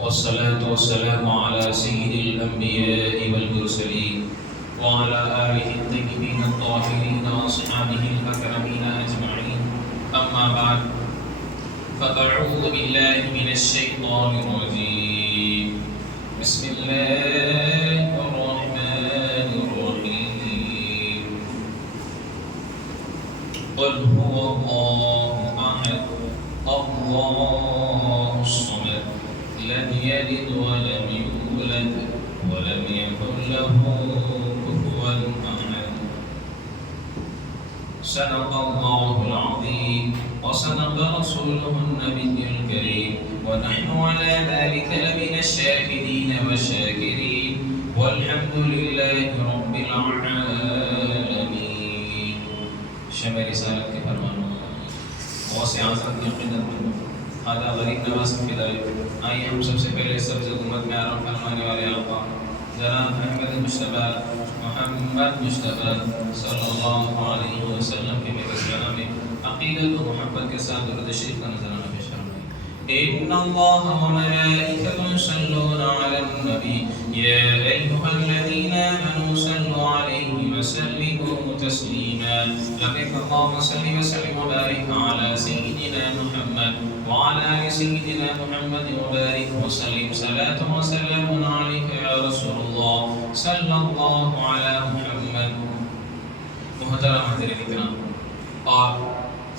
والصلاة والسلام على سيد الأنبياء والمرسلين وعلى آله الطيبين الطاهرين وأصحابه الأكرمين أجمعين. أما بعد، فأعوذ بالله من الشيطان الرجيم. بسم الله الرحمن الرحيم. قل هو الله أحد الله الصمد لم يلد ولم يولد ولم يكن له كفوا أحد. صدق الله العظيم وصدق رسوله النبي الكريم، ونحن على ذلك لمن الشاهدين والشاكرين، والحمد لله رب العالمين. شمع رسالت کے فرمانوں غوث اعظم کی قدت میں خواجہ غریب نواز کی ہدایت. آئیے ہم سب سے پہلے سبز امت میں آرام فرمانے والے آقا جناب احمد مصطفیٰ محمد مصطفیٰ صلی اللہ علیہ وسلم کے مقدسانہ میں عقیدت و محبت کے ساتھ درود شریف کا نذرانہ پیش فرمائیں. ان اللہ وملائکته یصلون علی النبی یا ایھا الذین آمنوا صلوا علیہ وسلموا تسلیما. لبیک اللہم صل وسلم وبارک علی سیدنا محمد وعلى آل سيدنا محمد وبارك وسلم صلاة وسلام عليك يا رسول الله صلى الله على محمد. محترم حاضرین کرام اور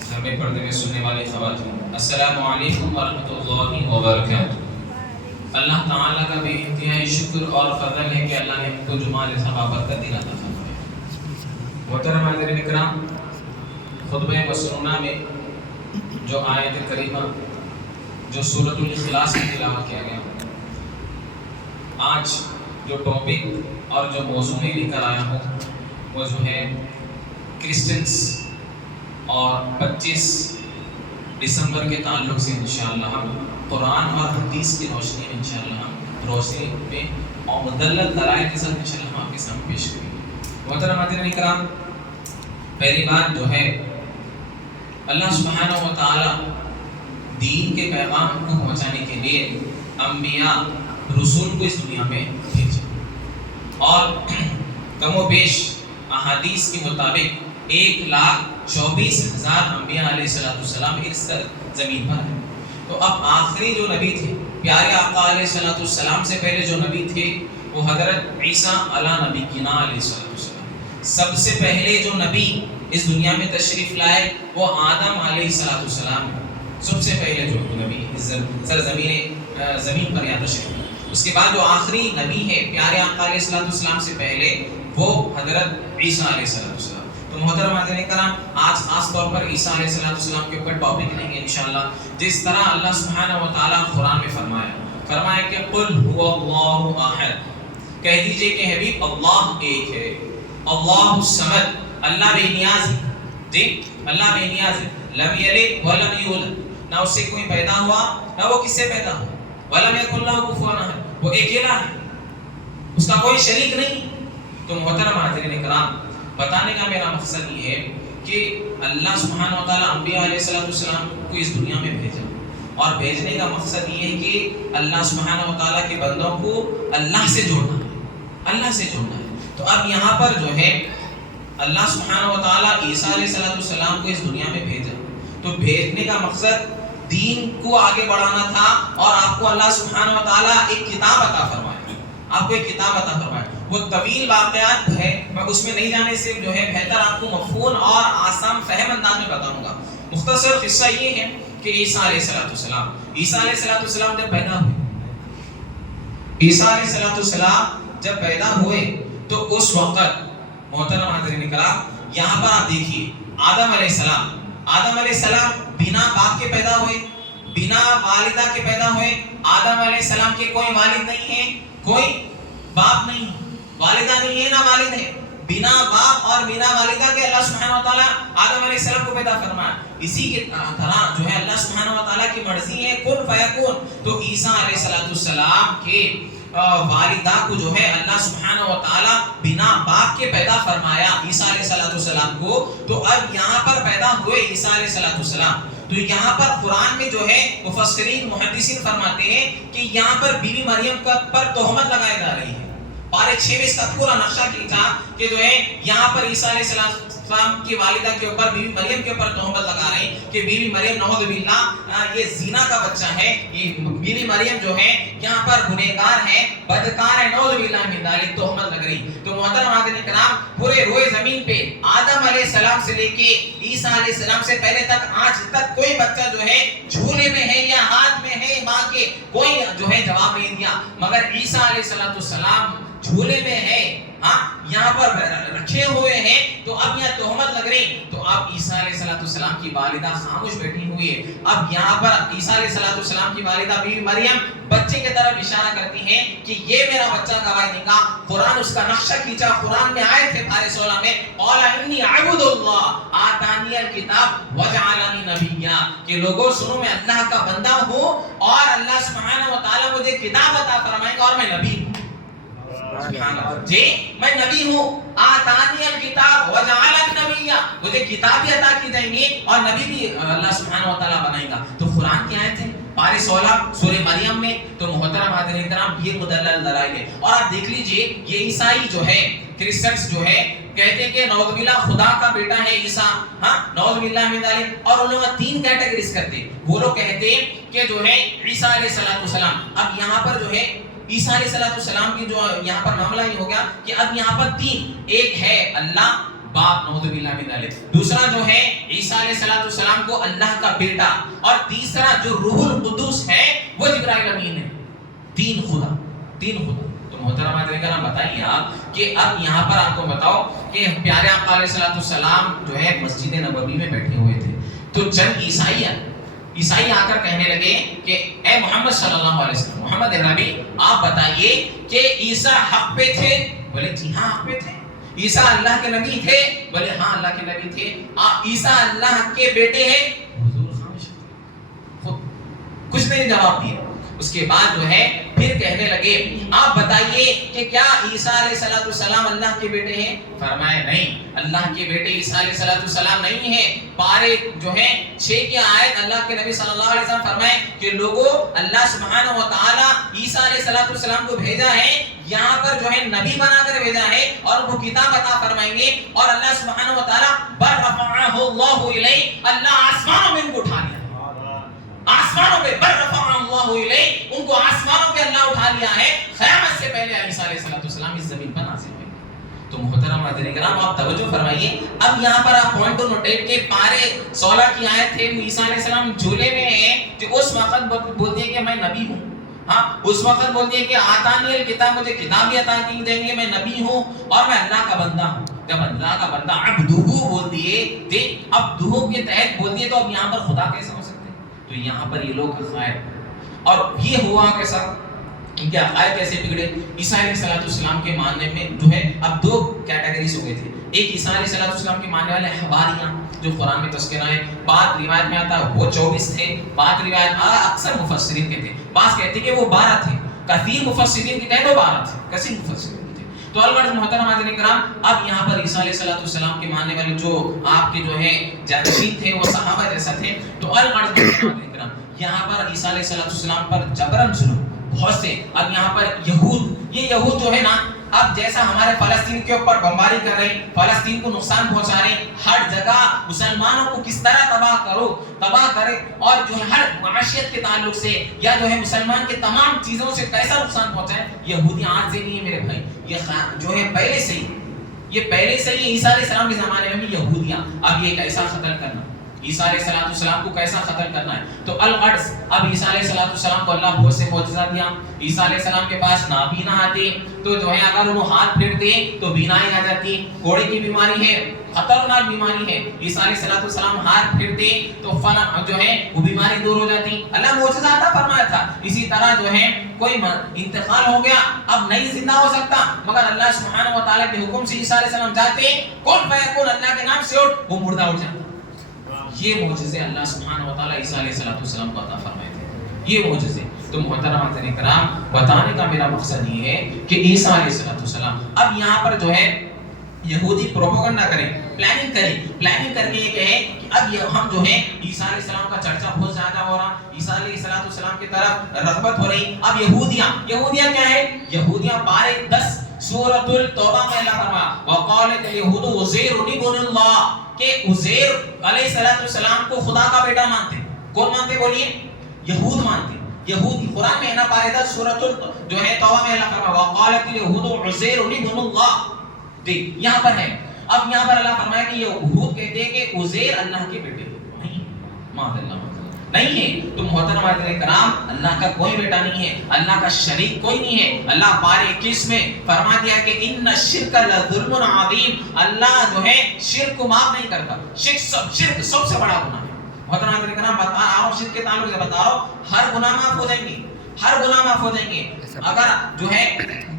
گھر میں پردے میں سننے والے خواتین، السلام علیکم ورحمۃ اللہ وبرکاتہ. اللہ تعالیٰ کا بے انتہائی شکر اور فضل ہے کہ اللہ نے ہم کو جمعہ ثقافت کا دن عطا فرمایا. محترم حاضرین کرام، خطبہ مسنونہ میں جو آیت کریمہ جو سورۃ الاخلاص میں تلاوت کیا گیا، آج جو ٹاپک اور جو موضوع میں لے کر آیا ہوں وہ جو ہے کرسچنس اور 25 دسمبر کے تعلق سے انشاءاللہ ہم قرآن اور حدیث کی روشنی میں انشاءاللہ ہم روشنی میں اور مدلل دلائل کے ساتھ انشاءاللہ ہم آپ کے سامنے پیش کریں گے. محترم حاضرین کرام، پہلی بات جو ہے اللہ سبحانہ و تعالی دین کے پیغام کو پہنچانے کے لیے انبیاء رسول کو اس دنیا میں بھیجا، اور کم و بیش احادیث کے مطابق 1,24,000 انبیاء علیہ السلام اس زمین پر ہیں. تو اب آخری جو نبی تھے، پیارے آقا علیہ السلام سے پہلے جو نبی تھے وہ حضرت عیسیٰ علیہ نبی کنا علیہ السلام. سب سے پہلے جو نبی اس دنیا میں تشریف لائے وہ آدم علیہ السلام ہے. سب سے پہلے جو نبی زمین پر یہاں تشریف لائے. اس کے بعد جو آخری نبی ہے پیارے آقا علیہ السلام سے پہلے وہ حضرت عیسیٰ علیہ السلام. تو محترم حاضرین کرام، آج خاص طور پر عیسیٰ علیہ السلام کے اوپر ٹاپک لیں گے انشاءاللہ. جس طرح اللہ سبحانہ و تعالیٰ قرآن میں فرمایا کہ قل هو اللہ احد، کہہ دیجئے کہ حبیب اللہ ایک ہے. اللہ الصمد، اللہ بے نیاز ہے. جی، اللہ بے نیاز ہے. لم یلد ولم یولد، نہ اس سے کوئی پیدا ہوا نہ وہ کس سے پیدا ہوا. ولم یکن لہ کفوا احد، وہ اکیلا ہے، اس کا کوئی شریک نہیں. تو محترم حاضرین کرام، بتانے کا میرا مقصد یہ ہے کہ اللہ سبحانہ و تعالیٰ انبیاء علیہ السلام کو اس دنیا میں بھیجا، اور بھیجنے کا مقصد یہ ہے کہ اللہ سبحانہ و تعالیٰ کے بندوں کو اللہ سے جوڑنا ہے، اللہ سے جوڑنا ہے. تو اب یہاں پر جو ہے اللہ سبحانہ و تعالیٰ عیسیٰ علیہ السلام کو اس دنیا میں بھیجا. تو بھیجنے کا مقصد دین کو آگے بڑھانا تھا، اور آپ کو اللہ سبحانہ و تعالیٰ ایک کتاب عطا فرمایا. آپ کو ایک کتاب عطا فرمایا. وہ طویل واقعات ہے، میں اس میں نہیں جانے سے جو ہے بہتر آپ کو مفہوم اور آسان فہم انداز میں بتاؤں گا. مختصر قصہ یہ ہے کہ عیسیٰ علیہ السلام جب پیدا ہوئے، عیسیٰ علیہ السلام جب پیدا ہوئے تو اس وقت محترم حاضرین کرام یہاں پر آپ دیکھیے آدم علیہ السلام بنا باپ کے پیدا ہوئے، بنا والدہ کے پیدا ہوئے. آدم علیہ السلام کے کوئی والد نہیں ہے، کوئی باپ نہیں، والدہ نہیں ہے نہ والد ہے. بنا باپ اور بنا والدہ کے اللہ سبحانہ و تعالیٰ آدم علیہ السلام کو پیدا فرمایا. اسی کے طرح جو ہے اللہ سبحانہ و تعالیٰ کی مرضی ہے کن فیکون. تو عیسیٰ علیہ السلام کے والدہ کو جو ہے اللہ سبحانہ و تعالیٰ بنا باپ کے پیدا فرمایا عیسیٰ علیہ السلام کو. تو اب یہاں پر پیدا ہوئے عیسیٰ علیہ السلام. تو یہاں پر قرآن میں جو ہے مفسرین محدثین فرماتے ہیں کہ یہاں پر بیوی مریم پر تہمت لگائی جا رہی ہے. پارے 6 میں اس کا پورا نقشہ کیا کہ جو ہے یہاں پر عیسیٰ علیہ السلام کی والدہ کے اوپر بیوی مریم کے اوپر تہمت لگا رہے ہیں کہ بیوی مریم نعوذ باللہ یہ زنا کا بچہ ہے. یہ بیوی مریم جو ہے یہاں پر گنہگار ہے, بدکار ہے, نعوذ باللہ من ذالک تہمت لگ رہی. تو محترم حاضرین کرام, پورے روئے زمین پہ آدم علیہ السلام سے لے کے عیسیٰ علیہ السلام سے پہلے تک آج تک کوئی بچہ جو ہے جھولے میں ہے یا ہاتھ میں ہے ماں کے, کوئی جو ہے جواب نہیں دیا. مگر عیسیٰ علیہ السلام جھولے میں ہے, ہاں یہاں پر رکھے ہوئے ہیں, تو اب یہاں تہمت لگ رہی. تو اب عیسیٰ علیہ السلام کی والدہ خاموش بیٹھی ہوئی ہے. اب یہاں پر عیسیٰ علیہ السلام کی والدہ بیوی مریم بچے کی طرف اشارہ کرتی ہیں کہ یہ میرا بچہ گواہ دے گا. قرآن اس کا نقشہ کھینچا, قرآن میں آئے تھے پارے 16 میں, قال انی عبد اللہ آتانی الکتاب وجعلنی نبیا, کہ لوگوں سنو میں اللہ کا بندہ ہوں اور اللہ سبحانہ و تعالی مجھے کتاب عطا فرمائے گا اور میں نبی ہوں. جی میں نبی ہوں. آتانی الکتاب وجعلنی نبیا, مجھے کتاب بھی عطا کی جائیں گی اور نبی بھی اللہ سبحانہ و تعالی بنائے گا. تو قرآن کی آیت ہے پارے 16 سورہ مریم میں. تو محترم حاضرین کرام, یہ مدلل دلائل ہے. اور آپ دیکھ لیجئے یہ عیسائی جو ہے, کرسچنز جو ہے, کہتے ہیں کہ نعوذ باللہ خدا کا بیٹا ہے عیسیٰ, ہاں نعوذ باللہ من ذالک. اور انہوں نے 3 کیٹیگریز کرتے. وہ لوگ کہتے ہیں کہ جو ہے عیسیٰ علیہ السلام, اب یہاں پر جو ہے عیسیٰ علیہ السلام کی جو یہاں پر معاملہ یہ ہو گیا کہ اب یہاں پر 3, ایک ہے اللہ باپ نعوذ باللہ من ذالک, دوسرا جو ہے عیسیٰ علیہ السلام کو اللہ کا بیٹا, اور تیسرا جو روح القدس ہے وہ جبرائیل امین ہے. 3 خدا. تو محترم حاضرین کرام, بتائیے آپ کہ اب یہاں پر آپ کو بتاؤ کہ پیارے آقا علیہ السلام جو ہے مسجد نبوی میں بیٹھے ہوئے تھے, تو چند عیسائی آ کر کہنے لگے کہ اے محمد صلی اللہ علیہ وسلم, محمد نبی آپ بتائیے کہ عیسیٰ حق پہ تھے؟ بولے جی ہاں حق پہ تھے. عیسیٰ اللہ کے نبی تھے؟ بولے ہاں اللہ کے نبی تھے. عیسیٰ اللہ کے بیٹے ہیں؟ حضور خاموش کچھ نہیں جواب دیا. اس کے بعد جو ہے پھر کہنے لگے آپ بتائیے کہ کیا عیسیٰ علیہ السلام اللہ کے بیٹے ہیں؟ فرمایا نہیں, اللہ کے بیٹے عیسیٰ علیہ السلام نہیں ہیں. پارے جو ہے 6 کی آیت اللہ کے نبی صلی اللہ علیہ وسلم فرمائے کہ لوگوں اللہ سبحانہ و تعالی عیسیٰ علیہ السلام کو بھیجا ہے, یہاں پر جو ہے نبی بنا کر بھیجا ہے اور وہ کتاب عطا فرمائیں گے. اور اللہ سبحانہ و تعالی بر رفعہ اللہ الیہ, اللہ آسمانوں میں ان کو اٹھا لیا, آسمانوں پہ بر رفعہ اللہ الیہ, ان کو آسمانوں پہ اللہ اٹھا لیا ہے. قیامت سے پہلے عیسیٰ علیہ السلام اس زمین پر نازل ہوئے. تو محترم حاضرین کرام آپ توجہ فرمائیے. اب یہاں پر آپ پوائنٹ کو نوٹیٹ کے پارے 16 کی آیت تھے عیسیٰ علیہ السلام جھولے میں ہیں, جو اس وقت بولتے ہیں کہ میں نبی ہوں, ہاں اس وقت بولتے ہیں کہ آتانی الکتاب, مجھے کتاب بھی عطا کی جائیں گے, میں نبی ہوں اور میں اللہ کا بندہ ہوں. جب اللہ کا بندہ عبدہ بول دیے تھے, عبدہ کے تحت بول دیے, تو اب یہاں پر خدا کیسے ہو سکتے ہیں؟ تو یہاں پر یہ لوگ عقائد, اور یہ ہوا کیسا, ان کے عقائد کیسے بگڑے. عیسیٰ علیہ السلام کے ماننے میں جو ہے اب 2 کیٹیگریز ہو گئے تھے. ایک عیسیٰ علیہ السلام کے ماننے والے حواریاں, جو قرآن میں تذکرہ ہے, بعض روایت میں آتا ہے وہ 24 تھے, بعض روایت میں اکثر مفسرین کہتے ہیں, بعض کہتے ہیں کہ وہ 12 تھے, کثیر مفسرین کہتے ہیں وہ 12 تھے, کثیر مفسرین. تو الغرض محترم حاضرین کرام, اب یہاں پر عیسیٰ علیہ السلام کے ماننے والے جو آپ کے جو ہے جانشین تھے وہ صحابہ جیسا تھے. تو الغرض محترم حاضرین کرام, یہاں پر عیسیٰ علیہ السلام پر جبرن ظلم بہت سے. اب یہاں پر یہود جو ہے نا, اب جیسا ہمارے فلسطین کے اوپر بمباری کر رہے ہیں, فلسطین کو نقصان پہنچا رہے ہیں, ہر جگہ مسلمانوں کو کس طرح تباہ کرے, اور جو ہے ہر معاشیت کے تعلق سے یا جو ہے مسلمان کے تمام چیزوں سے کیسا نقصان پہنچائے. یہودی آج سے نہیں ہے میرے بھائی, یہ جو ہے پہلے سے ہی عیسیٰ علیہ السلام کے زمانے میں بھی یہودیاں. اب یہ کیسا قتل کرنا, عیسیٰ علیہ السلام کو کیسا قتل کرنا ہے. تو الغرض اب عیسیٰ علیہ السلام کو اللہ بہت سے معجزہ دیا. عیسیٰ علیہ السلام کے پاس نابینا آتے, تو جو ہے اگر انہوں ہاتھ پھیرتے تو بینائی آ جاتی. گھوڑے کی بیماری ہے, خطرناک بیماری ہے, عیسیٰ علیہ السلام ہاتھ پھیرتے تو جو ہے وہ بیماری دور ہو جاتی. اللہ معجزہ عطا فرمایا تھا. اسی طرح جو ہے کوئی انتقال ہو گیا, اب نہیں زندہ ہو سکتا, مگر اللہ سبحانہ و تعالیٰ کے حکم سے عیسیٰ علیہ السلام جاتے, کون فیکون اللہ کے نام سے اٹھ, وہ مردہ اٹھ جاتا. یہ معجزے اللہ سبحانہ و تعالیٰ عیسیٰ علیہ السلام کو عطا فرمائے تھے, یہ معجزے. تو محترم حاضرین کرام, بتانے کا میرا مقصد یہ ہے کہ عیسیٰ علیہ السلام اب یہاں پر جو ہے یہودی پروپیگنڈا کریں, پلاننگ کریں, پلاننگ کر کے یہ کہیں کہ اب یہ ہم جو ہے عیسیٰ علیہ السلام کا چرچا بہت زیادہ ہو رہا، عیسیٰ علیہ السلام کی طرف رغبت ہو رہی. اب یہودیاں کیا ہے؟ یہودیاں پارے 10 سورۃ التوبہ میں اللہ فرمایا وقالت الیہود عزیر ابن اللہ، کہ عزیر علیہ السلام کو خدا کا بیٹا مانتے. کون مانتے بولیے؟ یہود مانتے. یہودی قرآن میں نا پارے 10 سورۃ جو ہے توبہ میں اللہ فرمایا وقالت الیہود عزیر ابن اللہ. دیکھ یہاں پر ہے. اب یہاں پر اللہ فرمایا کہ یہود کہتے ہیں کہ عزیر اللہ کے بیٹے نہیں، معاذ اللہ نہیں ہے. تو محترم حضرات کرام، اللہ کا کوئی بیٹا نہیں ہے، اللہ کا شریک کوئی نہیں ہے. اللہ پارے 21 میں فرما دیا کہ ان الشرک لظلم عظیم، اللہ جو ہے شرک کو معاف نہیں کرتا. شرک سب سے بڑا گناہ ہے. محترم حضرات کرام بتا رہا ہوں، شرک کے تعلق سے بتا رہا ہوں، ہر گناہ معاف ہو جائیں گے، ہر گناہ معاف ہو جائیں گے. اگر جو ہے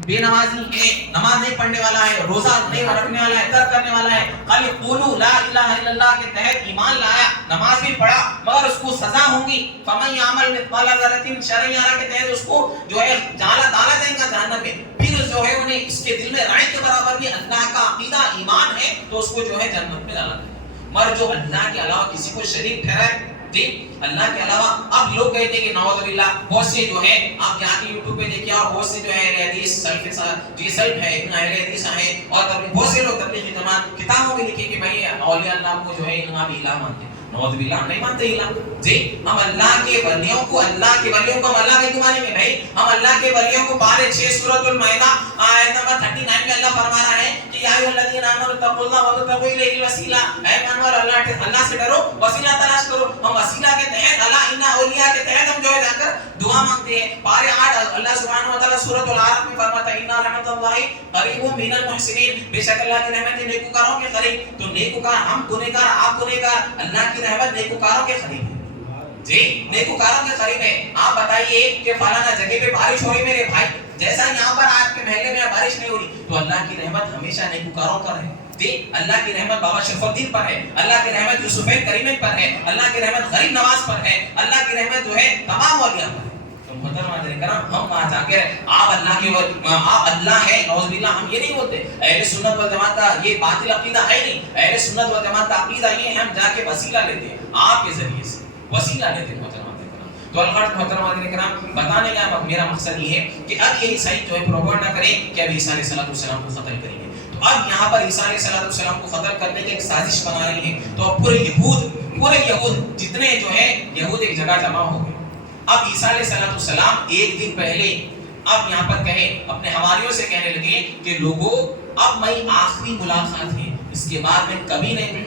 بے نمازی ہے، نماز نہیں پڑھنے والا ہے، روزہ نہیں رکھنے والا ہے، ترک کرنے والا ہے، خالی قولوا لا الہ الا اللہ کے تحت ایمان لایا، نماز بھی پڑھا، مگر اس کو سزا ہوں گی فمن یعمل مثقال ذرۃ شرا یرا کے تحت اس کو جو ہے ڈالا جائے گا جہنم میں. پھر جو ہے انہیں اس کے دل میں رائے کے برابر بھی اللہ کا عقیدہ ایمان ہے تو اس کو جو ہے جنت میں ڈالا جائے گا. مگر جو اللہ کے علاوہ کسی کو شریک ٹھہرائے، اللہ کے علاوہ، اب لوگ کہتے ہیں کہ نعوذ باللہ بہت سے جو ہے آپ جا کے یوٹیوب پہ دیکھیں اور بہت سے جو ہے اہل حدیث سلف ہے، اہل حدیث ہیں، اور بہت سے لوگ تبلیغی جماعت کتابوں میں لکھے کہ بھائی اولیاء اللہ کو جو ہے انہاں بھی الہ مانتے ہیں. نعوذ باللہ نہیں مانتے الہ. جی ہم اللہ کے ولیوں کو ہم اللہ نہیں مانیں گے. نہیں، ہم اللہ کے ولیوں کو پارے 6 سورۃ المائدہ آیت نمبر 39 میں اللہ فرما رہا ہے کہ یا ایھا الذین آمنوا اتقوا اللہ وابتغوا الیہ الوسیلہ، اے ایمان اللہ سے ڈرو، وسیلہ تلاش کرو. ہم وسیلہ کے تحت اللہ ان اولیاء کے تحت ہم جو ہے جا کر دعا مانگتے ہیں. پارے 8 اللہ سبحانہ و تعالی سورۃ الاعراف میں فرماتا ہے ان رحمت اللہ قریب من المحسنین، بے شک اللہ کی رحمت نیکوکاروں کے قریب. تو نیکوکار ہم گنہگار، آپ گنہگار، اللہ کی رحمت نیکوکاروں کے قریب ہے. جی نیکوکاروں کے قریب ہے. آپ بتائیے کہ فلانا جگہ پہ بارش ہو رہی میرے بھائی، جیسا یہاں پر آپ کے محلے میں بارش نہیں ہو رہی، تو اللہ کی رحمت ہمیشہ نیکوکاروں پر ہے. اللہ کی رحمت بابا شرف الدین پر ہے، اللہ کی رحمت یوسف کریمن پر ہے، اللہ کی رحمت غریب نواز پر ہے، اللہ کی رحمت جو ہے تمام اولیاء پر ہے. تو محترم حضرات کرام، ہم وہاں جا کے آپ اللہ کے آپ اللہ ہے نعوذ باللہ ہم یہ نہیں بولتے. اہل سنت والجماعت کا یہ باطل عقیدہ ہے نہیں. اہل سنت والجماعت کا عقیدہ یہ ہے ہم جا کے وسیلہ لیتے ہیں، آپ کے ذریعے سے وسیلہ لیتے ہیں. تو الغرض محترم حضرات کرام بتانے کا میرا مقصد یہ ہے کہ اب یہ عیسائی جو ہے پروپیگنڈا کریں کہ اب عیسیٰ علیہ السلام کو قتل کریں گے. تو اب یہاں پر عیسیٰ علیہ السلام کو قتل کرنے کی ایک سازش بنا رہی ہیں. تو اب پورے یہود جتنے جو ہے یہود ایک جگہ جمع ہو گئے. اب عیسیٰ علیہ السلام ایک دن پہلے اب یہاں پر کہے اپنے حواریوں سے کہنے لگے کہ لوگوں اب میری آخری ملاقات ہے، اس کے بعد میں کبھی نہیں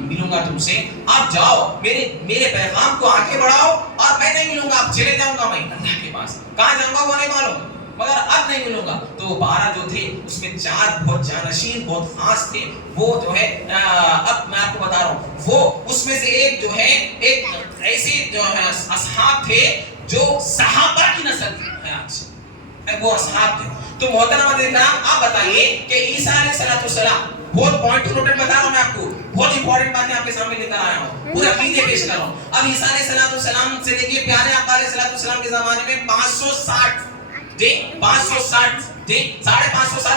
ملوں گا تم سے. آپ جاؤ، میرے پیغام کو آگے بڑھاؤ اور میں نہیں ملوں گا. اب چلے جاؤں گا میں اللہ کے پاس، کہاں جاؤں گا وہ نہیں معلوم، مگر اب نہیں ملوں گا. تو 12 جو تھے اس میں 4 بہت جانشین بہت خاص تھے. وہ جو ہے اب میں آپ کو بتا رہا ہوں، وہ اس میں سے ایک جو ہے ایک ایسے جو اصحاب تھے جو صحابہ کی نسل تھی. وہ اصحاب تھے. تو محترم حضرات آپ بتائیے کہ عیسیٰ علیہ السلام بہت پوائنٹ ٹو نوٹ بتا رہا ہوں میں آپ کو، بہت امپورٹنٹ باتیں آپ کے سامنے لے کر آیا ہوں، پورا عقیدے پیش کر رہا ہوں. اب عیسیٰ علیہ السلام سے دیکھیے پیارے آقا علیہ السلام کے زمانے میں 560 550 سال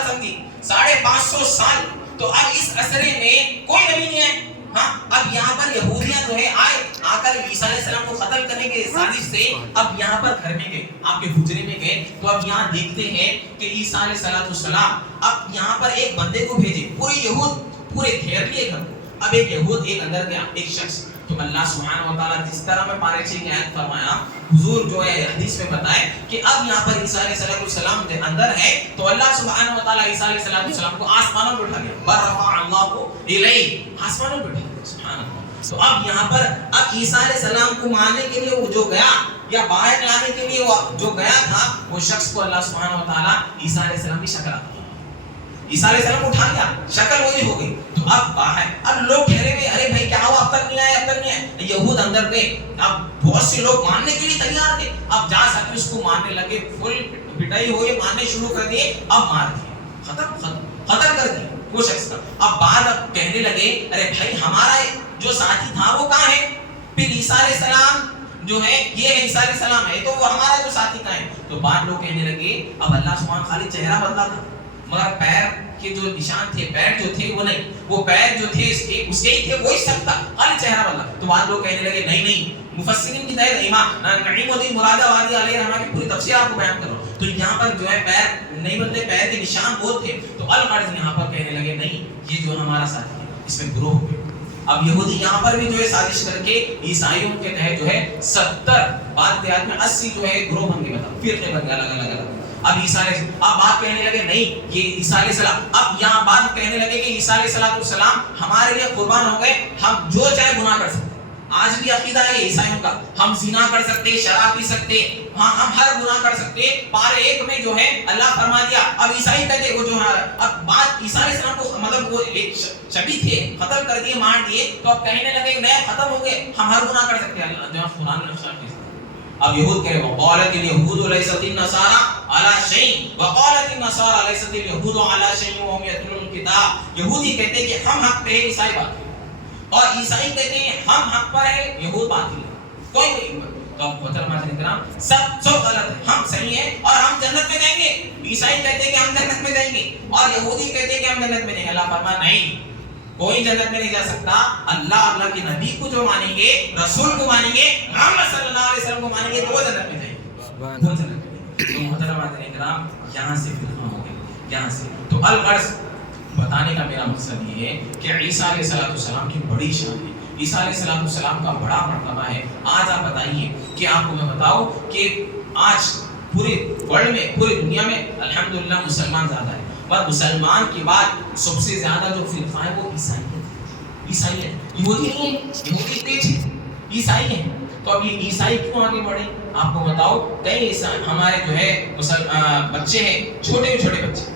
سمجھی 550 سال. تو اب اس عصرے میں کوئی نبی نہیں ہے. ہاں اب یہاں پر یہودیاں جو ہے آئے آ کر عیسیٰ علیہ السلام کو قتل کرنے کے سازش سے اب یہاں پر گھر میں گئے، آپ کے حجرے میں گئے. تو اب یہاں دیکھتے ہیں کہ عیسیٰ علیہ السلام اب یہاں پر ایک بندے کو بھیجے، پورے یہود پورے گھیر لیے گھر کو. اب ایک یہود ایک اندر گیا، ایک شخص. تو اللہ سبحانہ و تعالیٰ جس طرح میں پارے 6 کی آیت فرمایا، حضور جو ہے حدیث میں بتائے کہ اب یہاں پر عیسیٰ علیہ السلام اندر ہے. تو اللہ سبحانہ و تعالیٰ عیسیٰ علیہ السلام کو آسمانوں میں اٹھا لیا، برفع اللہ کو الیہ، آسمانوں میں اٹھا لیا. سبحان اللہ. تو اب یہاں پر اب عیسیٰ علیہ السلام کو ماننے کے لیے وہ جو گیا یا باہر لانے کے لیے وہ جو گیا تھا، وہ شخص کو اللہ سبحانہ و تعالیٰ عیسیٰ علیہ السلام کی شکل عطا. عیسیٰ علیہ السلام اٹھا لیا، شکل وہی ہو گئی. تو اب باہر اب لوگ ٹھہرے ہوئے، ارے بھائی کیا ہوا، اب تک نہیں آئے. یہود اندر گئے. اب بہت سے لوگ ماننے کے لیے تیار تھے. اب جا سکتے اس کو مارنے لگے، فل پٹائی ہوئی، مارنے شروع کر دیے. اب مار دیے، ختم کر دیے وہ شخص کا. اب بعد اب کہنے لگے ارے بھائی ہمارا جو ساتھی تھا وہ کہاں ہے؟ پھر عیسیٰ علیہ السلام جو ہے یہ ہے عیسیٰ علیہ السلام ہے تو وہ ہمارا جو ساتھی کا ہے. تو بعد لوگ کہنے لگے اب اللہ سبحانہ خالی چہرہ بدلا تھا مگر پیر کے جو نشان تھے، پیر جو تھے وہ نہیں، وہ پیر جو تھے اس کے ہی تھے، وہی سب تھا، خالی چہرہ والا. تو بعض لوگ کہنے لگے نہیں مفسرین کی طرح امام نعیم الدین مراد آبادی علیہ رحمہ کی پوری تفسیر آپ کو بیان کر رہا ہوں. تو یہاں پر جو ہے پیر نہیں بنتے، پیر کے نشان وہ تھے. تو الغرض یہاں پر کہنے لگے نہیں یہ جو ہمارا ساتھی ہے اس میں گروہ ہو گئے. اب یہودی یہاں پر بھی جو ہے سازش کر کے عیسائیوں کے تحت جو ہے 70 بعد دیہات میں 80 جو ہے گروہ بن گئے، مطلب فرقے بن گئے الگ الگ. اب عیسیٰ علیہ اب بات کہنے لگے نہیں یہ عیسیٰ علیہ السلام، اب یہاں بات کہنے لگے کہ عیسیٰ علیہ السلام ہمارے لیے قربان ہو گئے، ہم جو چاہے گناہ کر سکتے. آج بھی عقیدہ ہے عیسائیوں کا، ہم زنا کر سکتے، شراب پی سکتے، ہاں ہم ہر گناہ کر سکتے. پارے 1 میں جو ہے اللہ فرما دیا. اب عیسائی کہتے وہ جو اب بات عیسیٰ علیہ السلام کو مطلب وہ ایک شبی تھے، قتل کر دیے، مار دیے، تو اب کہنے لگے کہ نہیں ختم ہو گئے، ہم ہر گناہ کر سکتے. اللہ جو قرآن نے ارشاد کیا. اب یہود کہے وقالت اليهود ليست النصارى على شيء وقالت النصارى ليست اليهود على شيء وهم يتلون الكتاب. یہودی کہتے ہیں کہ ہم حق پہ ہیں، عیسائی باطل، اور عیسائی کہتے ہیں ہم حق پر ہیں، یہود باطل ہے. کوئی نہیں. تو محترمات کرام سب غلط ہے، ہم صحیح ہیں اور ہم جنت میں جائیں گے. عیسائی کہتے ہیں کہ ہم جنت میں جائیں گے اور یہودی کہتے ہیں کہ ہم جنت میں جائیں گے. اللہ فرماتا نہیں کوئی جنت میں نہیں جا سکتا. اللہ کے نبی کو جو مانیں گے، رسول کو مانیں گے، محمد صلی اللہ علیہ وسلم کو مانیں گے تو وہ جنت میں جائیں گے. وہ جنت میں. تو محترمات کرام یہاں سے فرقہ ہو گئے یہاں سے. تو الغرض بتانے کا میرا مقصد یہ ہے کہ عیسیٰ علیہ السلام کی بڑی شان ہے، عیسیٰ علیہ السلام کا بڑا مرتبہ ہے. آج آپ بتائیے کہ آپ کو میں بتاؤں کہ آج پورے ورلڈ میں، پوری دنیا میں الحمدللہ مسلمان زیادہ ہے، اور مسلمان کے بعد سب سے زیادہ جو فرقہ ہے وہ عیسائی ہے. یہودی نہیں ہے، یہودی تیز ہے، عیسائی ہے. تو اب یہ عیسائی کیوں آگے بڑھے آپ کو بتاؤ. کئی ہمارے جو ہے بچے ہیں، چھوٹے بچے،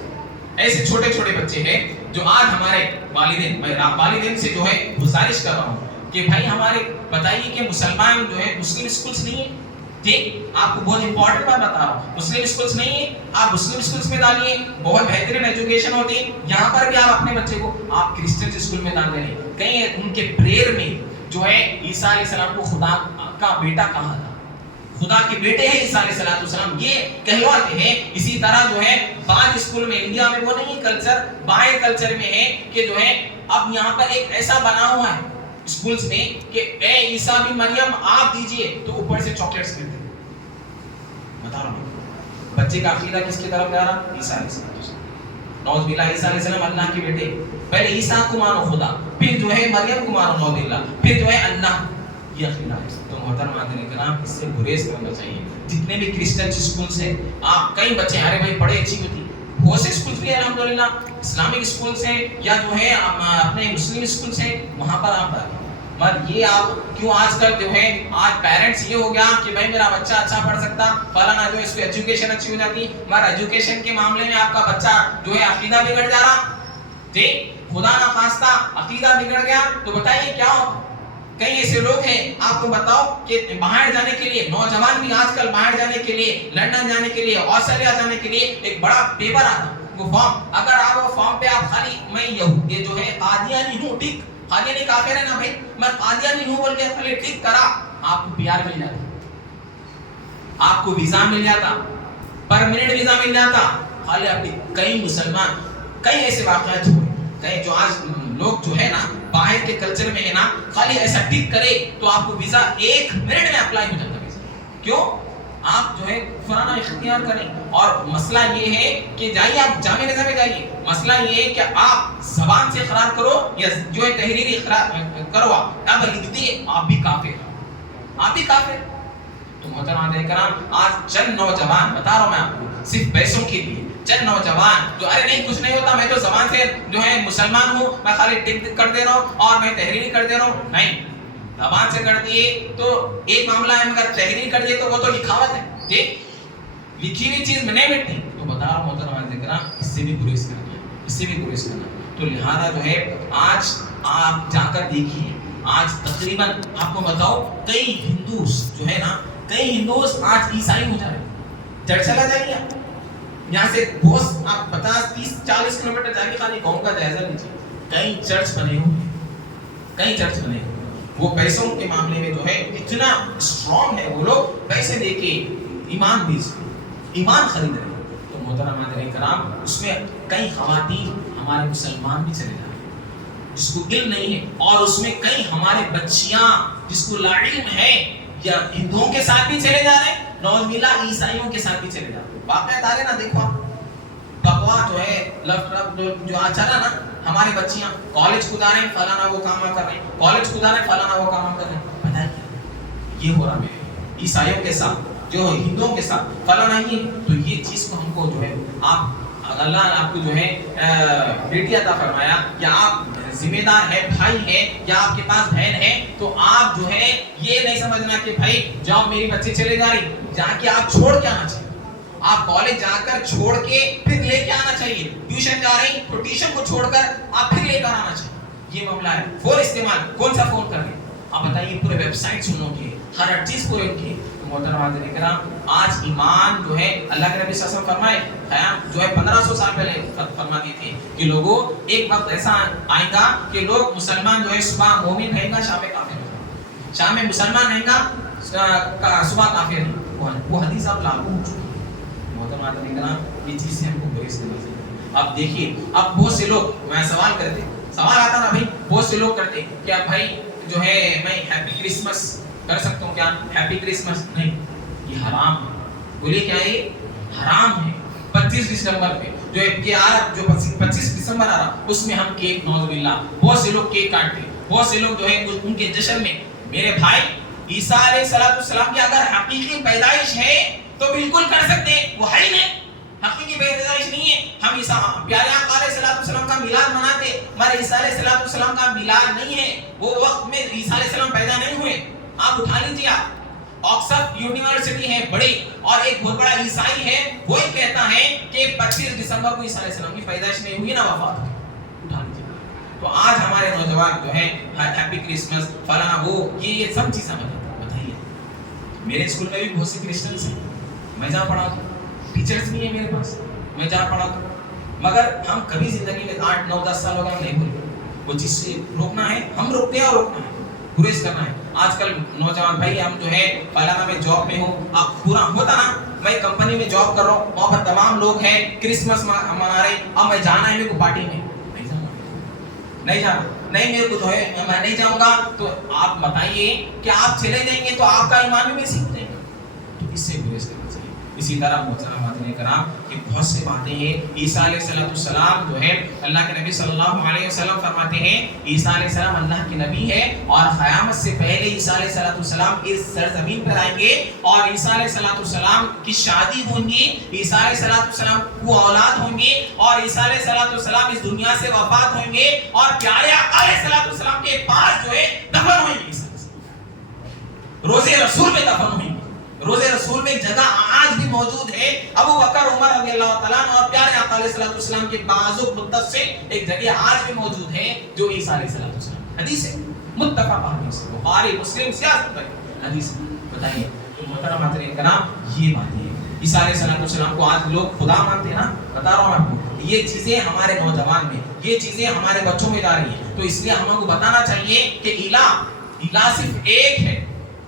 ایسے چھوٹے بچے ہیں جو آج ہمارے والدین، میں والدین سے جو ہے گزارش کر رہا ہوں کہ بھائی ہمارے بتائیے کہ مسلمان جو ہے مسلم اسکولس نہیں ہے. ٹھیک، آپ کو بہت امپورٹنٹ بات بتا رہا ہوں، مسلم اسکولس نہیں ہے، آپ مسلم اسکولس میں ڈالیے، بہت بہترین ایجوکیشن ہوتی ہے. یہاں پر بھی آپ اپنے بچے کو آپ کرسچن اسکول میں ڈال دیں. کہیں ان کے پریئر میں جو ہے عیسیٰ علیہ السلام کو خدا کا بیٹا کہا تھا، خدا کے بیٹے ہیں عیسیٰ علیہ السلام، یہ کہلواتے ہیں. اسی طرح جو ہے بعض اسکول میں انڈیا میں وہ نہیں کلچر، باہر کلچر میں ہے کہ جو ہے اب یہاں پر ایک ایسا بنا ہوا ہے اسکولز میں کہ اے عیسیٰ بن مریم آپ دیجئے، تو اوپر سے چاکلیٹس ملتے ہیں. بتا رہا ہوں بچے کا عقیدہ کس کی طرف جا رہا؟ عیسیٰ علیہ السلام. نعوذ باللہ، عیسیٰ علیہ السلام اللہ کے بیٹے. پہلے عیسیٰ کو مانو خدا، پھر جو ہے مریم کو مانو نعوذ باللہ، پھر جو ہے اللہ. یہ عقیدہ ہے. تو محترمات کرام اس سے گریز کرنا چاہیے. جتنے بھی کرسچن اسکولس ہیں، آپ کئی بچے ارے بھائی پڑھے اچھی ہوتی، بہت سے اسکولس بھی الحمدللہ اسلامک اسکولس ہیں یا جو ہے اپنے مسلم اسکولس ہیں، وہاں پر آپ ڈالیں. مگر یہ آپ کیوں آج کل جو ہے آج پیرنٹس یہ ہو گیا کہ بھائی میرا بچہ اچھا پڑھ سکتا، فلانا جو ہے اس کو ایجوکیشن اچھی ہو جاتی، مگر ایجوکیشن کے معاملے میں آپ کا بچہ جو ہے عقیدہ بگڑ جا رہا. ٹھیک، خدا نہ خواستہ عقیدہ بگڑ گیا تو بتائیے کیا ہوگا. کئی ایسے لوگ ہیں آپ کو بتاؤ کہ باہر جانے کے لیے، نوجوان بھی آج کل باہر جانے کے لیے، لندن جانے کے لیے، آسٹریلیا جانے کے لیے ایک بڑا پیپر آتا، وہ فارم. اگر آپ وہ فارم پہ آپ خالی میں یہ جو ہے قادیانی ہوں، ٹھیک، قادیانی کافر ہے نا بھائی، میں قادیانی ہوں بول کے خالی ٹھیک کرا، آپ کو PR مل جاتا، آپ کو ویزا مل جاتا، پرمننٹ ویزا مل جاتا. خالی آپ کئی مسلمان، کئی ایسے واقعات ہوئے، کئی جو آج لوگ جو ہے نا باہر کے کلچر میں ہے نا، خالی ایسا ٹک کرے تو آپ کو ویزا 1 منٹ میں اپلائی ہو جاتا ہے. کیوں؟ آپ جو ہے فلانا اختیار کریں. اور مسئلہ یہ ہے کہ جائیے آپ جامعہ نظام میں جائیے، مسئلہ یہ ہے کہ آپ زبان سے اقرار کرو یا جو ہے تحریری اقرار کرو، اب لکھ دیے آپ بھی کافر. تو محترم کرام آج چند نوجوان بتا رہا ہوں میں آپ کو، صرف پیسوں کے لیے چند نوجوان جو ارے نہیں کچھ نہیں ہوتا، میں تو زبان سے جو ہے مسلمان ہوں، میں خالی ٹک کر دے رہا ہوں اور میں تحریری کر دے رہا ہوں. نہیں، زبان سے کر دیے تو ایک معاملہ ہے، مگر تحریر کر دیے تو وہ تو لکھاوت ہے. ٹھیک، لکھی ہوئی چیز میں نہیں مٹتی. تو بتا رہا ہوں محترم کرام اس سے بھی گریز کرنا. تو لہذا جو ہے آج آپ جا کر دیکھیے، آج تقریباً آپ کو بتاؤ کئی ہندوز جو ہے نا، کئی ہندوز آج عیسائی ہو جا رہے ہیں. چرچ چلا جائیے یہاں سے بہت آپ 50 30 40 کلومیٹر جا کے خالی گاؤں کا جائزہ لیجیے. کئی چرچ بنے ہوئے، وہ پیسوں کے معاملے میں جو ہے اتنا اسٹرانگ ہے، وہ لوگ پیسے دے کے ایمان خرید رہے ہیں. تو محترم حضرات کرام اس میں کئی خواتین ہمارے مسلمان بھی چلے جا رہے ہیں جس کو علم نہیں ہے، اور اس میں کئی ہمارے بچیاں جس کو لا علم ہے یا ہندوؤں کے ساتھ بھی چلے جا رہے ہیں، نعوذ باللہ عیسائیوں کے ساتھ بھی چلے جا رہے ہیں۔ واقعات آ رہے نا، دیکھو آپ بکوا جو ہے جو آج چلا نا، ہماری بچیاں کالج خدا رہے ہیں فلانا وہ کام کر رہے ہیں، کالج خدا رہے ہیں فلانا وہ کام کر رہے ہیں۔ پتہ ہے کیا یہ ہو رہا ہے عیسائیوں کے ساتھ، جو ہندوؤں کے ساتھ فلانا ہی ہے۔ تو یہ چیز کو ہم کو جو ہے آپ اللہ نے آپ کو جو ہے بیٹی عطا فرمایا، یا آپ ذمہ دار ہے، بھائی ہے، یا آپ کے پاس بہن ہے، تو آپ جو ہے یہ نہیں سمجھنا کہ بھائی جاؤ میری بچی چلے جا رہی، جہاں کہ آپ چھوڑ کے آنا چاہیے۔ آپ کالج جا کر چھوڑ کے پھر لے کے آنا چاہیے، ٹیوشن جا رہی تو ٹیوشن کو چھوڑ کر آپ پھر لے کر آنا چاہیے۔ یہ معاملہ ہے۔ فون استعمال کون سا فون کر رہے ہیں آپ بتائیے، پورے ویب سائٹ سنو گے، ہر چیز پورے ان کی۔ محترم حضرات کرام، آج ایمان جو ہے اللہ کے نبی صلی اللہ علیہ وسلم فرمائے قیام جو ہے 1500 سال پہلے فرما دی تھی کہ لوگوں ایک وقت ایسا آئے گا کہ لوگ مسلمان جو ہے صبح مومن رہے گا، شام میں کافر ہوگا، شام میں مسلمان رہے گا، صبح کافر ہے۔ وہ حدیث آپ لاگو ہو چکی ہے۔ محترم حضرات کرام، یہ چیزیں ہم کو بریس دینا چاہیے۔ اب دیکھیے، اب بہت سے لوگ میں سوال کرتے، سوال آتا نا بھائی، بہت سے لوگ کرتے کیا بھائی جو ہے میں ہیپی کرسمس کر سکتا ہوں کیا؟ ہیپی کرسمس نہیں، یہ حرام ہے۔ بولیے کیا یہ حرام ہے؟ 25 دسمبر پہ جو 25 دسمبر آ رہا اس میں ہم کیک، نعوذ باللہ بہت سے لوگ کیک کاٹتے، بہت سے لوگ جو ہے ان کے جشن میں۔ میرے بھائی عیسیٰ علیہ السلام کی اگر حقیقی پیدائش ہے تو بالکل کر سکتے ہیں، وہ ہے ہی نہیں، حقیقی پیدائش نہیں ہے۔ ہم پیارے آقا علیہ السلام کا میلاد مناتے، مگر عیسیٰ علیہ السلام کا میلاد نہیں ہے، وہ وقت میں عیسیٰ علیہ السلام پیدا نہیں ہوئے۔ آپ اٹھا لیجیے، آکسفورڈ یونیورسٹی ہے بڑی، اور ایک بہت بڑا عیسائی ہے، وہی کہتا ہے کہ 25 دسمبر کو عیسیٰ علیہ السلام کی پیدائش نہیں ہوئی، نہ وفات ہوئی۔ اٹھا لیجیے۔ تو آج ہمارے نوجوان جو ہے ہیپی کرسمس فلاں وہ یہ سب چیزیں بتائیے۔ میرے اسکول میں بھی بہت سے کرسچنس ہیں، میں جہاں پڑھا تھا، ٹیچرز بھی ہیں میرے پاس، میں جہاں پڑھا تھا، مگر ہم کبھی زندگی میں 8 9 10 سال ہو گئے ہم نہیں بھولے۔ وہ چیز سے روکنا ہے، ہم روکتے ہیں اور روکنا ہے، گریز کرنا ہے۔ آج کل نوجوان بھائی ہم جو ہے فلانا میں جاب میں ہوں، اب پورا ہوتا نا، میں کمپنی میں جاب کر رہا ہوں، وہاں پر تمام لوگ ہیں کرسمس منا رہے، اب میں جانا ہے میرے کو پارٹی میں، نہیں جانا، نہیں میرے کو جو ہے میں نہیں جاؤں گا، تو آپ بتائیے کہ آپ چلے جائیں گے تو آپ کا ایمان بھی سیکھ جائے گا۔ تو اس سے گریز کرنا چاہیے۔ اسی طرح محترم حضرات کرام کہ بہت سے باتیں ہیں، عیسیٰ علیہ السلام جو ہے اللہ کے نبی صلی اللہ علیہ وسلم فرماتے ہیں عیسیٰ علیہ السلام اللہ کے نبی ہے، اور قیامت سے پہلے عیسیٰ علیہ السلام اس سرزمین پر آئیں گے، اور عیسیٰ علیہ السلام کی شادی ہوں گی، عیسیٰ علیہ السلام کو اولاد ہوں گے، اور عیسیٰ علیہ السلام اس دنیا سے وفات ہوں گے، اور پیارے آقا علیہ السلام کے پاس جو ہے دفن ہوئیں گے، روزے رسول میں دفن ہوئیں گے۔ روزے رسول میں جگہ آج بھی موجود ہے، ابو بکر عمر رضی اللہ تعالیٰ عنہ اور پیارے آقا علیہ السلام کے بازو متصل ایک جگہ آج بھی موجود ہے جو عیسیٰ علیہ السلام، حدیث ہے متفق حدیث، بخاری مسلم سیاست پر حدیث بتائیے۔ تو محترم حضرات کرام یہ بات ہے، عیسیٰ علیہ السلام کو آج لوگ خدا مانتے ہیں نا، بتا رہا ہوں آپ کو، یہ چیزیں ہمارے نوجوان میں، یہ چیزیں ہمارے بچوں میں جا رہی ہیں، تو اس لیے ہم کو بتانا چاہیے کہ الہ صرف ایک ہے،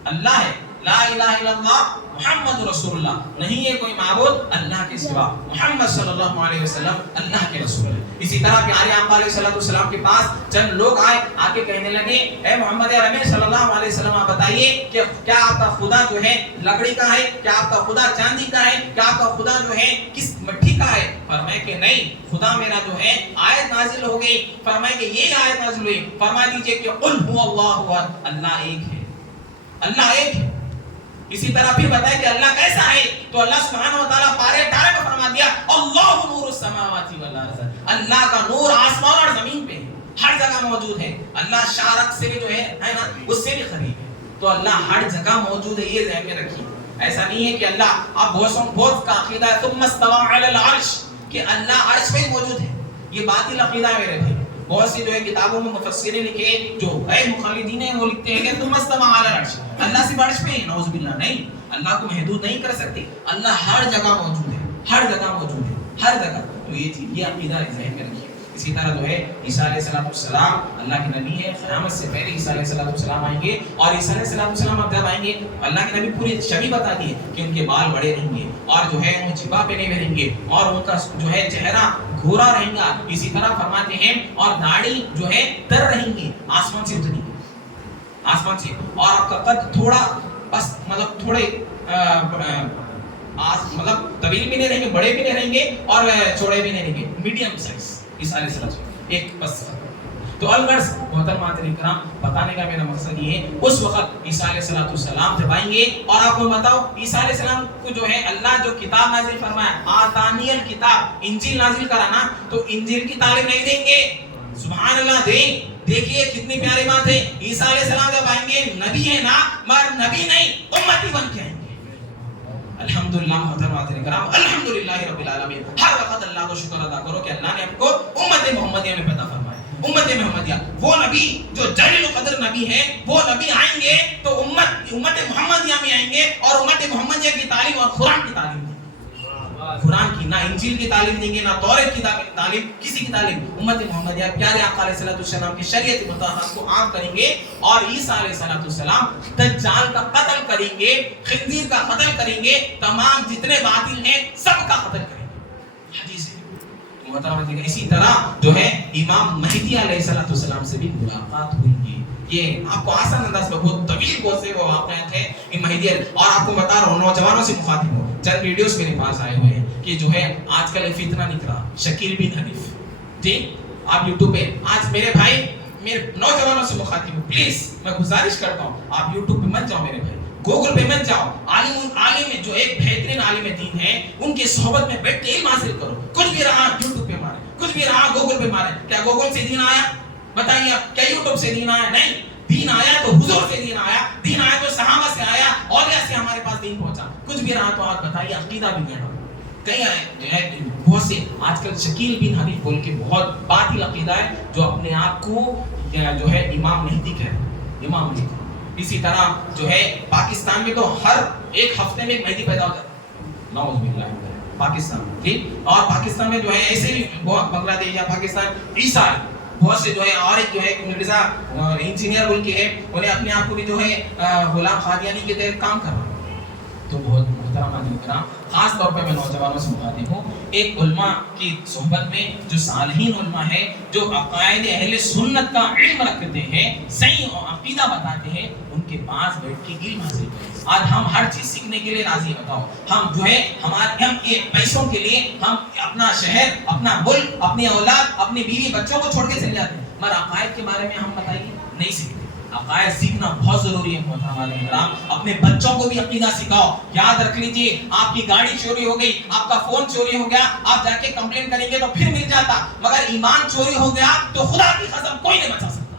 اللہ ہے، لا الہ الا اللہ محمد رسول اللہ، نہیں ہے کوئی معبود اللہ کے سوا، محمد صلی اللہ علیہ وسلم اللہ کے رسول ہے۔ اسی طرح پیارے آقا علیہ السلام کے پاس چند لوگ آئے، آ کے کہنے لگے اے محمد عربی صلی اللہ علیہ وسلم آپ بتائیے کہ کیا آپ کا خدا جو ہے لکڑی کا ہے، کیا آپ کا خدا چاندی کا ہے، کیا آپ کا خدا جو ہے کس مٹی کا ہے؟ فرمائے کہ نہیں، خدا میرا جو ہے آیت نازل ہو گئی، فرمائے کہ یہ آیت نازل ہوئی، فرما دیجئے کہ قل هو اللہ احد، اللہ ایک ہے، اللہ ایک ہے۔ اسی طرح پھر بتایا کہ اللہ کیسا ہے، تو اللہ سبحانہ و تعالیٰ پارے 18 میں فرما دیا اللہ نور السماوات والارض، اللہ کا نور آسمان اور زمین پہ ہر جگہ موجود ہے۔ اللہ شارق سے بھی جو ہے نا اس سے بھی قریب ہے، تو اللہ ہر جگہ موجود ہے، یہ ذہن میں رکھیے۔ ایسا نہیں ہے کہ اللہ آپ بہت کا عقیدہ ہے ثم استوى علی العرش کہ اللہ عرش پہ موجود ہے، یہ باطل عقیدہ ہے میرے بھائی۔ بہت سی جو ہے کتابوں میں مفسرین لکھے جو غیر مخالدین ہیں وہ لکھتے ہیں کہ ثم استوى علی العرش، اللہ صرف عرش پہ ہے، نعوذ باللہ نہیں، اللہ کو محدود نہیں کر سکتے، اللہ ہر جگہ موجود ہے، ہر جگہ موجود ہے، ہر جگہ۔ تو یہ چیز، یہ عقیدہ ذہن میں رکھیے۔ اسی طرح جو ہے عیسیٰ علیہ السلام اللہ کے نبی ہے، قیامت سے پہلے عیسیٰ علیہ السلام آئیں گے، اور عیسیٰ علیہ السلام اب جب آئیں گے اللہ کے نبی پوری شبی بتا دی کہ ان کے بال بڑے رہیں گے اور جو ہے وہ جبہ پہنے ہوئے رہیں گے اور ان کا جو ہے چہرہ گھورا رہیں گا، اسی طرح فرماتے ہیں اور داڑھی جو ہے تر رہیں گی آسمان سے اتنی، آسمان سے، اور آپ کا قد تھوڑا بس مطلب تھوڑے مطلب طویل بھی نہیں رہیں گے، بڑے بھی نہیں رہیں گے اور چوڑے بھی نہیں رہیں گے، میڈیم سائز عیسیٰ علیہ السلام ایک بس۔ تو الغرض محترمات کرام بتانے کا میرا مقصد یہ ہے اس وقت عیسیٰ علیہ السلام جب آئیں گے اور آپ کو بتاؤ عیسیٰ علیہ السلام کو جو ہے اللہ جو کتاب نازل فرمایا آتانی الکتاب انجیل نازل کرانا تو انجیل کی تعلیم نہیں دیں گے، سبحان اللہ دیکھیے کتنی پیاری بات ہے، عیسیٰ علیہ السلام جب آئیں گے نبی ہے نا مگر نبی نہیں امتی بن کے آئیں گے۔ الحمدللہ محترمات کرام الحمدللہ رب العالمین، ہر وقت اللہ کو شکر ادا کرو کہ اللہ نے آپ کو امت محمدیہ میں پیدا فرمایا۔ امت محمدیہ وہ نبی جو جلیل القدر نبی ہے، وہ نبی آئیں گے تو امت محمدیہ میں آئیں گے اور امت محمدیہ کی تعلیم اور قرآن کی تعلیم دیں گے، قرآن کی، نہ انجیل کی تعلیم دیں گے نہ توریت کی تعلیم، کسی کی تعلیم۔ امت محمدیہ پیارے آقا علیہ السلام کی شریعت مطہرہ کو عام کریں گے اور عیسیٰ علیہ السلام دجال کا قتل کریں گے، خنزیر کا قتل کریں گے، تمام جتنے باطل ہیں سب کا قتل کریں گے، حدیث ہے۔ اسی طرح جو ہے امام مہدی علیہ السلام سے بھی ملاقات ہوئی گی۔ یہ آپ کو آسان انداز میں بہت طویل بہت سے وہ واقعات ہیں مہدی، اور آپ کو بتا رہا ہوں نوجوانوں سے مخاطب ہوں، چند ویڈیوز میرے پاس آئے ہوئے ہیں کہ جو ہے آج کل ایک فتنہ نکلا شکیل بن حنیف، ٹھیک آپ یوٹیوب پہ آج میرے بھائی میرے نوجوانوں سے مخاطب ہوں، پلیز میں گزارش کرتا ہوں آپ یوٹیوب پہ مت جاؤ میرے بھائی، گوگل پہ مت جاؤ، عالم جو ایک بہترین عالم دین ہے ان کی صحبت میں بیٹھ کے علم حاصل کرو، کچھ بھی رہا یوٹیوب پہ مارے، کچھ بھی رہا گوگل پہ مارے، کیا گوگل سے دین آیا؟ بتائیے آپ، کیا یوٹیوب سے دین آیا؟ نہیں، دین آیا تو حضور سے دین آیا، دین آیا تو صحابہ سے آیا، اولیاء سے ہمارے پاس دین پہنچا، کچھ بھی رہا تو آپ بتائیے عقیدہ بھی کہنا کہیں آئے بہت سے آج کل شکیل بن حنیف بول کے بہت باطل عقیدہ ہے جو اپنے آپ کو جو ہے امام مہدی کہہ رہے ہیں، امام مہدی۔ اسی طرح جو ہے پاکستان میں تو ہر ایک ہفتے میں ایک مہدی پیدا ہوتا ہے، نعوذ باللہ پاکستان، ٹھیک، اور پاکستان میں جو ہے ایسے بھی بنگلہ دیش یا پاکستان عیسائی بہت سے جو ہے، اور ایک جو ہے مرزا انجینئر بول کے ہے، انہیں اپنے آپ کو بھی جو ہے غلام قادیانی کے تحت کام کر رہا ہے۔ تو بہت محترم کرام خاص طور پہ میں نوجوانوں سے مخاطب ہوں، ایک علماء کی صحبت میں جو صالحین علماء ہیں جو عقائد اہل سنت کا علم رکھتے ہیں، صحیح عقیدہ بتاتے ہیں، ان کے پاس بیٹھ کے علم حاصل کریں۔ آج ہم ہر چیز سیکھنے کے لیے راضی، بتاؤ ہم جو ہے ہم پیسوں کے لیے ہم اپنا شہر، اپنا ملک، اپنی اولاد، اپنی بیوی بچوں کو چھوڑ کے چلے جاتے ہیں، مگر عقائد کے بارے میں ہم بتائیے نہیں سیکھتے۔ عقائد سیکھنا بہت ضروری ہے محترم کرام، اپنے بچوں کو بھی عقیدہ سکھاؤ۔ یاد رکھ لیجئے آپ کی گاڑی چوری ہو گئی، آپ کا فون چوری ہو گیا، آپ جا کے کمپلین کریں گے تو پھر مل جاتا، مگر ایمان چوری ہو گیا تو خدا کی قسم کوئی نہیں بچا سکتا،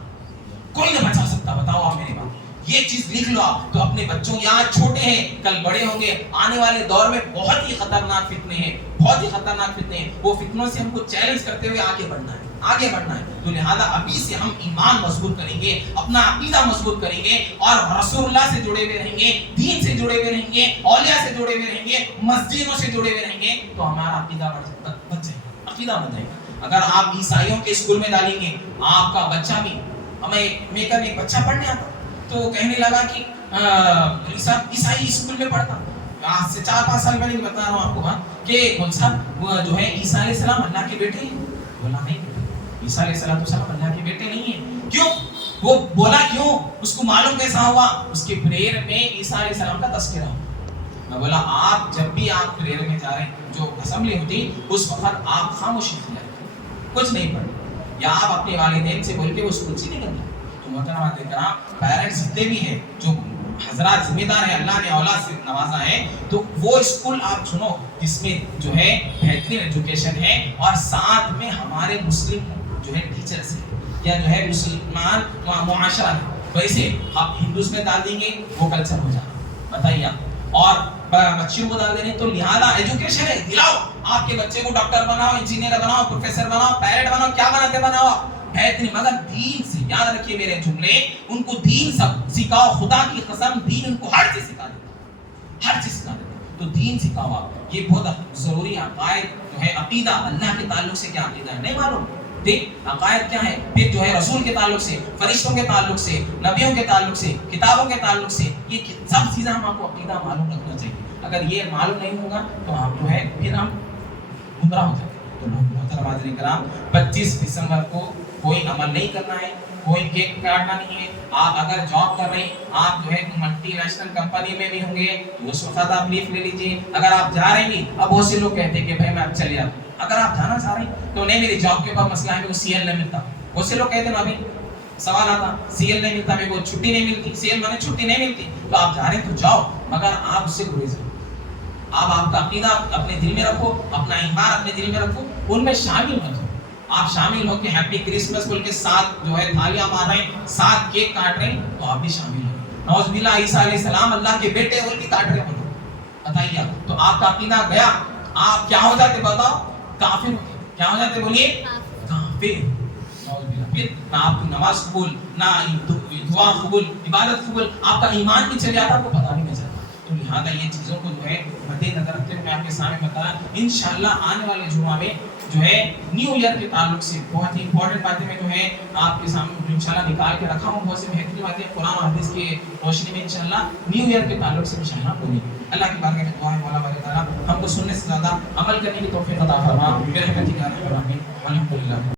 کوئی نہیں بچا سکتا۔ بتاؤ آپ میری بات، یہ چیز لکھ لو آپ، تو اپنے بچوں یہاں چھوٹے ہیں کل بڑے ہوں گے، آنے والے دور میں بہت ہی خطرناک فتنے ہیں، بہت ہی خطرناک فتنے ہیں، وہ فتنوں سے ہم کو چیلنج کرتے ہوئے آگے بڑھنا ہے، آگے بڑھنا ہے۔ تو لہذا ابھی سے ہم ایمان مضبوط کریں گے، اپنا عقیدہ مضبوط کریں گے اور رسول اللہ سے جڑے ہوئے رہیں گے، دین سے جڑے ہوئے رہیں گے، اولیاء سے جڑے ہوئے رہیں گے، مسجدوں سے جڑے ہوئے رہیں گے، تو ہمارا عقیدہ بچ جائے گا، عقیدہ بن جائے گا۔ اگر آپ عیسائیوں کے اسکول میں ڈالیں گے، آپ کا بچہ بھی، ہمیں میکر ایک بچہ پڑھنے آتا تو کہنے لگا کہ عیسائی اسکول میں پڑھتا، آج سے 4-5 سال پہلے بتا رہا ہوں آپ کو بات کہ کون سا وہ جو ہے عیسیٰ علیہ السلام اللہ کے بیٹے ہیں، بولا نہیں، عیسیٰ علیہ السلام اللہ کے بیٹے نہیں ہیں۔ کیوں؟ وہ بولا کیوں؟ اس کو معلوم کیسا ہوا؟ اس کے پریئر میں عیسیٰ علیہ السلام کا تذکرہ ہوا۔ میں بولا آپ جب بھی آپ پریئر میں جا رہے ہیں، جو اسمبلی ہوتی اس وقت آپ خاموشی کیا کچھ نہیں پڑھتے، یا آپ اپنے والدین سے بول کے وہ اسکول سے نکل جائیں۔ تو محترم کرام پیرنٹس جتنے بھی ہیں، جو حضرات ذمہ دار ہیں، اللہ نے اولاد سے نوازا ہے، تو وہ اسکول آپ چنو جس میں جو ہے بہترین ایجوکیشن ہے اور ساتھ میں ہمارے مسلم جو ہے ٹیچرز ہیں یا جو ہے مسلمان معاشرہ ہے، ویسے آپ ہندوز میں ڈال دیں گے وہ کلچر ہو جانا، بتائیے آپ، اور بچیوں کو ڈال دینے، تو لہذا ایجوکیشن ہے، دلاؤ آپ کے بچے کو ڈاکٹر بناؤ، انجینئر بناؤ، پروفیسر بناؤ، پائلٹ بناؤ، کیا بناتے بناؤ بہترین، مگر دین سے یاد رکھیے میرے جملے، ان کو دین سب سکھاؤ، خدا کی قسم دین ان کو ہر چیز سکھا دیتا، ہر چیز سکھا دیتا، تو دین سکھاؤ آپ، یہ بہت ضروری ہے۔ عقائد جو ہے عقیدہ، اللہ کے تعلق سے کیا عقیدہ ہے نہیں معلوم، ٹھیک عقائد کیا ہے، پھر جو ہے رسول کے تعلق سے، فرشتوں کے تعلق سے، نبیوں کے تعلق سے، کتابوں کے تعلق سے، یہ سب چیزیں ہم کو عقیدہ معلوم رکھنا چاہیے. اگر یہ معلوم نہیں ہوگا تو ہم جو ہے پھر ہم گمراہ ہو جاتے ہیں. تو محترم حاضرین کرام 25 دسمبر کو کوئی عمل نہیں کرنا ہے، کوئی کیک کاٹنا نہیں ہے. آپ اگر جاب کر رہے ہیں، آپ جو ہے ملٹی نیشنل کمپنی میں بھی ہوں گے تو اس وقت آپ لیو لے لیجیے. اگر آپ جا رہے ہیں اب بہت سے لوگ کہتے ہیں کہ بھائی میں اب چلے جاتا ہوں. اگر آپ جانا چاہ رہے ہیں تو نہیں میری جاب کے بعد مسئلہ ہے میرے کو سی ایل نہیں ملتا. بہت سے لوگ کہتے ہیں ابھی سوال آتا سی ایل نہیں ملتا، میرے کو چھٹی نہیں ملتی، سی ایل مانے چھٹی نہیں ملتی. تو آپ جا رہے ہیں تو جاؤ، مگر آپ اس سے گریز کرو. آپ کا عقیدہ اپنے دل میں رکھو، اپنا ایمان اپنے دل میں رکھو، ان میں شامل مت ہو. آپ شامل ہو کہ ہیپی کرسمس بول کے ساتھ جو ہے تھالیاں مار رہے ہیں، ساتھ کیک کاٹ رہے ہیں، تو آپ بھی شامل ہو. نعوذ باللہ عیسیٰ علیہ السلام اللہ کے بیٹے بول کے کاٹ رہے ہیں بتائیے آپ، تو آپ کا عقیدہ گیا. آپ کیا ہو جاتے بتاؤ؟ کافر ہوتے. کیا ہو جاتے بولیے؟ کافر. نعوذ باللہ. پھر نہ آپ کی نماز قبول، نہ دعا قبول، عبادت قبول، آپ کا ایمان بھی چل جاتا، آپ کو پتہ بھی نہیں چلتا. تو لہٰذا یہ چیزوں کو جو ہے مد نظر رکھتے ہوئے میں آپ کے سامنے بتا رہا انشاءاللہ آنے والے جمعہ میں جو ہے نیو ایئر کے تعلق سے بہت ہی امپورٹنٹ باتیں میں جو ہے آپ کے سامنے انشاءاللہ نکال کے رکھا ہوں. بہت سی بہترین باتیں قرآن و حدیث کی روشنی میں انشاءاللہ نیو ایئر کے تعلق سے انشاءاللہ بولیں گے. اللہ کی بارگاہ میں دعا ہے مولا بارک تعالیٰ ہم کو سننے سے زیادہ عمل کرنے کی توفیق عطا فرما برحمتک یا ارحم الراحمین. الحمدللہ.